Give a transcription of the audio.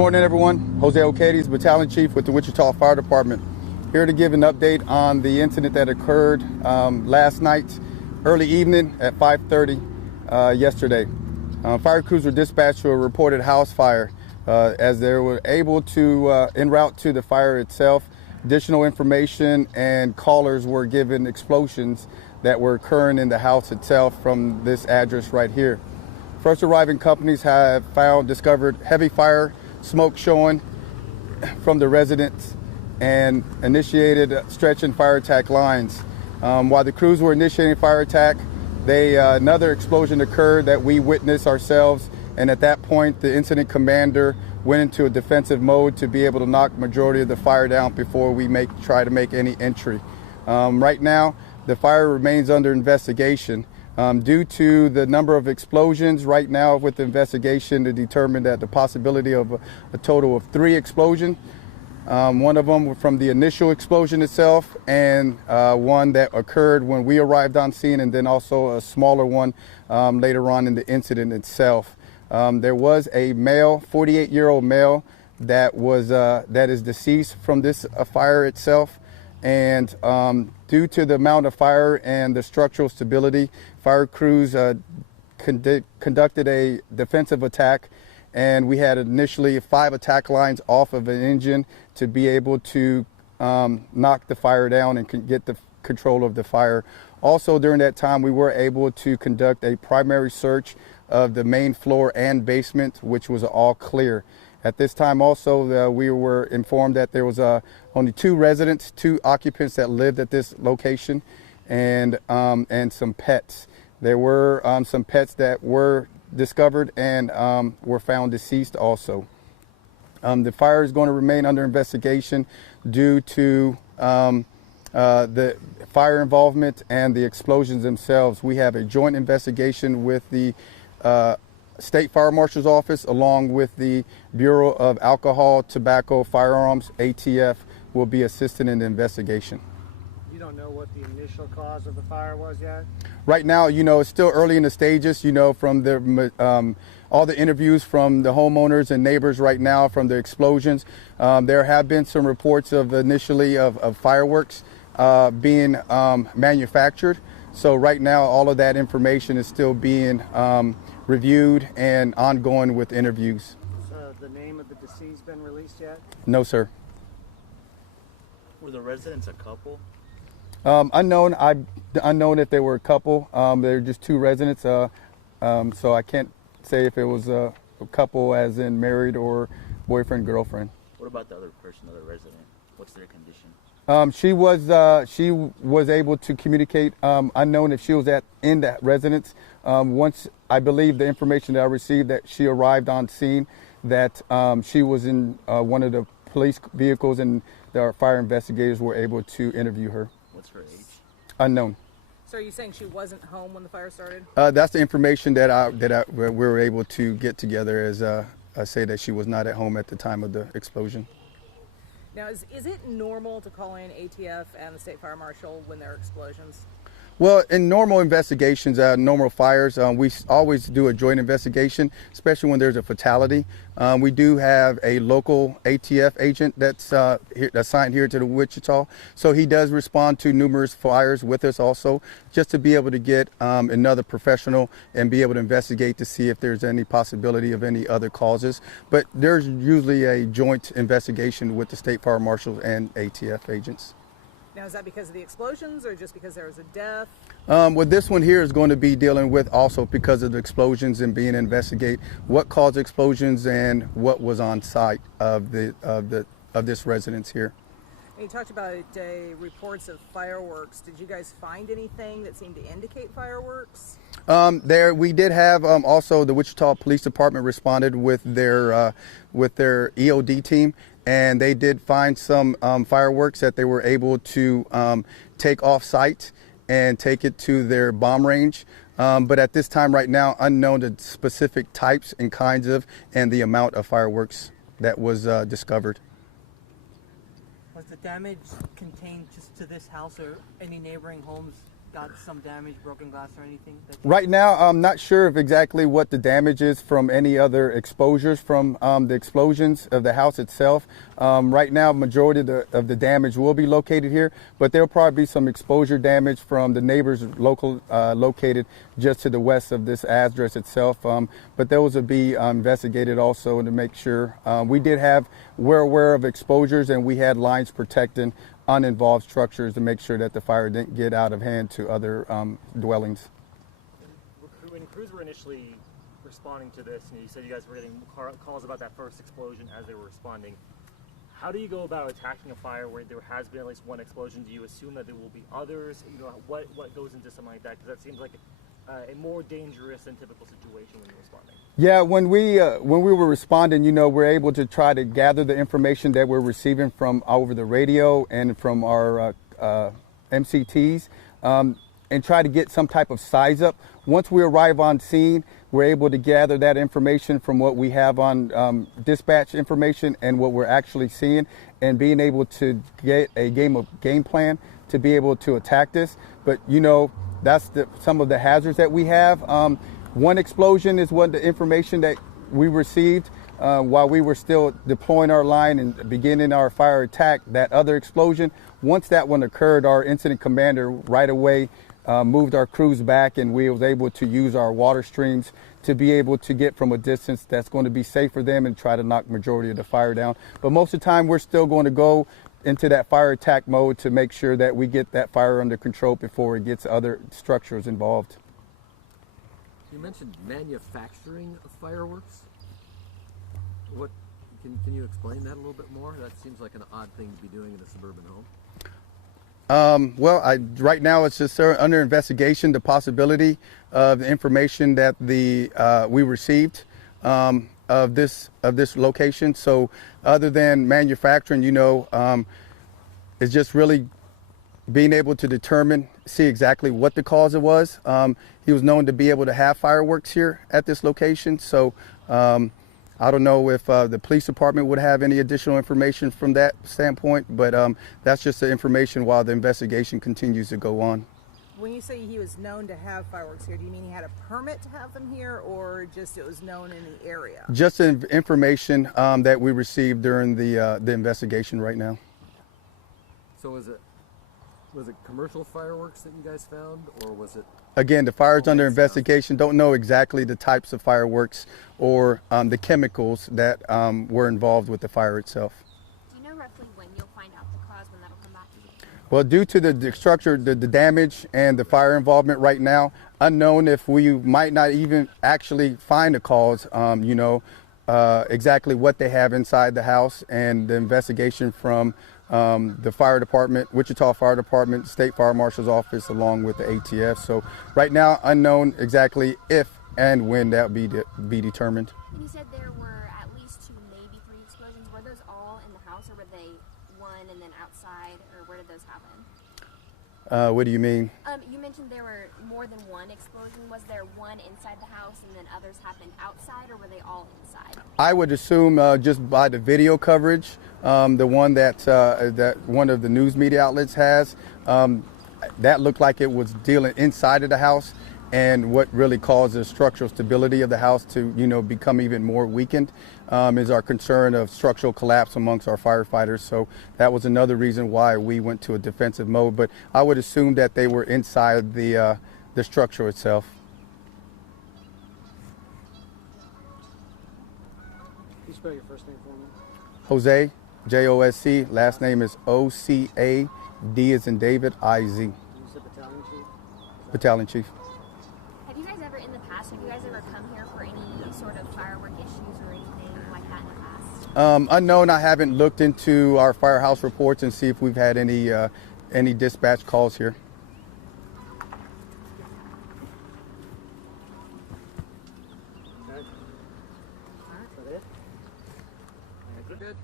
morning, everyone. Jose Ocades, Battalion Chief with the Wichita Fire Department. Here to give an update on the incident that occurred last night, early evening at 5:30 yesterday. Fire crews were dispatched to a reported house fire. As they were able to, en route to the fire itself, additional information and callers were given explosions that were occurring in the house itself from this address right here. First arriving companies have discovered heavy fire smoke showing from the residents and initiated stretching fire attack lines. While the crews were initiating fire attack, another explosion occurred that we witnessed ourselves, and at that point the incident commander went into a defensive mode to be able to knock majority of the fire down before we try to make any entry. Right now the fire remains under investigation. Due to the number of explosions right now with the investigation, to determine that the possibility of a total of 3 explosions. One of them from the initial explosion itself, and one that occurred when we arrived on scene, and then also a smaller one later on in the incident itself. There was a male, 48-year-old male, that is deceased from this fire itself. And due to the amount of fire and the structural stability, fire crews conducted a defensive attack, and we had initially 5 attack lines off of an engine to be able to knock the fire down and get the control of the fire. Also during that time, we were able to conduct a primary search of the main floor and basement, which was all clear. At this time also, we were informed that there was only 2 occupants that lived at this location, and some pets. There were some pets that were discovered and were found deceased also. The fire is going to remain under investigation due to the fire involvement and the explosions themselves. We have a joint investigation with the State Fire Marshal's Office, along with the Bureau of Alcohol, Tobacco, Firearms, ATF, will be assisting in the investigation. You don't know what the initial cause of the fire was yet? Right now, it's still early in the stages, from all the interviews from the homeowners and neighbors right now from the explosions. There have been some reports of initially of fireworks being manufactured. So right now, all of that information is still being reviewed and ongoing with interviews. So the name of the deceased been released yet? No, sir. Were the residents a couple? Unknown. Unknown if they were a couple. They're just 2 residents. So I can't say if it was a couple as in married or boyfriend, girlfriend. What about the other person, the other resident? What's their condition? She was able to communicate, unknown if she was in that residence. Once I believe the information that I received, that she arrived on scene, that she was in one of the police vehicles, and our fire investigators were able to interview her. What's her age? Unknown. So are you saying she wasn't home when the fire started? That's the information that we were able to get together, as I say that she was not at home at the time of the explosion. Now, is it normal to call in ATF and the State Fire Marshal when there are explosions? Well, in normal investigations, normal fires, we always do a joint investigation, especially when there's a fatality. We do have a local ATF agent that's assigned here to the Wichita, so he does respond to numerous fires with us also, just to be able to get another professional and be able to investigate to see if there's any possibility of any other causes. But there's usually a joint investigation with the State Fire Marshal and ATF agents. Now, is that because of the explosions or just because there was a death? Well, this one here is going to be dealing with also because of the explosions and being investigate what caused explosions and what was on site of this residence here. And you talked about reports of fireworks. Did you guys find anything that seemed to indicate fireworks? We did have also the Wichita Police Department responded with their EOD team. And they did find some fireworks that they were able to take off site and take it to their bomb range. But at this time right now, unknown the specific types and kinds of and the amount of fireworks that was discovered. Was the damage contained just to this house or any neighboring homes got some damage, broken glass or anything? Right now, I'm not sure of exactly what the damage is from any other exposures from the explosions of the house itself. Right now, majority of the damage will be located here, but there'll probably be some exposure damage from the neighbors located just to the west of this address itself. But those will be investigated also to make sure. We're aware of exposures, and we had lines protecting uninvolved structures to make sure that the fire didn't get out of hand to other dwellings. When crews were initially responding to this, and you said you guys were getting calls about that first explosion as they were responding, how do you go about attacking a fire where there has been at least one explosion? Do you assume that there will be others? You know, what goes into something like that? Because that seems like a more dangerous than typical situation when you're responding. Yeah, when we were responding, you know, we're able to try to gather the information that we're receiving from over the radio and from our MCTs, and try to get some type of size up. Once we arrive on scene, we're able to gather that information from what we have on dispatch information and what we're actually seeing, and being able to get a game plan to be able to attack this. But you know, that's some of the hazards that we have. One explosion is what the information that we received while we were still deploying our line and beginning our fire attack. That other explosion, once that one occurred, our incident commander right away moved our crews back, and we was able to use our water streams to be able to get from a distance that's going to be safe for them and try to knock majority of the fire down. But most of the time, we're still going to go into that fire attack mode to make sure that we get that fire under control before it gets other structures involved. You mentioned manufacturing of fireworks. What can you explain that a little bit more? That seems like an odd thing to be doing in a suburban home. Right now it's just under investigation, the possibility of the information that we received of this location. So other than manufacturing, you know, it's just really being able to see exactly what the cause it was. He was known to be able to have fireworks here at this location. So I don't know if the police department would have any additional information from that standpoint, but that's just the information while the investigation continues to go on. When you say he was known to have fireworks here, do you mean he had a permit to have them here, or just it was known in the area? Just the information that we received during the investigation right now. So was it commercial fireworks that you guys found, or was it? Again, the fire's under investigation. Don't know exactly the types of fireworks or the chemicals that were involved with the fire itself. Do you know roughly when you'll find out the cause, when that'll come back? Well, due to the structure, the damage and the fire involvement right now, unknown if we might not even actually find a cause, you know, exactly what they have inside the house, and the investigation from the fire department, Wichita Fire Department, State Fire Marshal's Office, along with the ATF. So right now, unknown exactly if and when that will be determined. And you said there were at least 2, maybe 3 explosions. Were those all in the house, or were they one and then outside, or where did those happen? What do you mean? You mentioned there were more than one explosion. Was there one inside the house and then others happened outside, or were they all inside? I would assume just by the video coverage, the one that one of the news media outlets has, that looked like it was dealing inside of the house, and what really caused the structural stability of the house to, you know, become even more weakened is our concern of structural collapse amongst our firefighters. So that was another reason why we went to a defensive mode. But I would assume that they were inside the structure itself. Can you spell your first name for me? Jose, J-O-S-C. Last name is O-C-A. D as in David, I-Z. You said battalion chief? Battalion chief. Have you guys ever, in the past, have you guys ever come here for any sort of firework issues or anything like that in the past? Unknown. I haven't looked into our firehouse reports and see if we've had any dispatch calls here. Okay. All right, is that it? Good.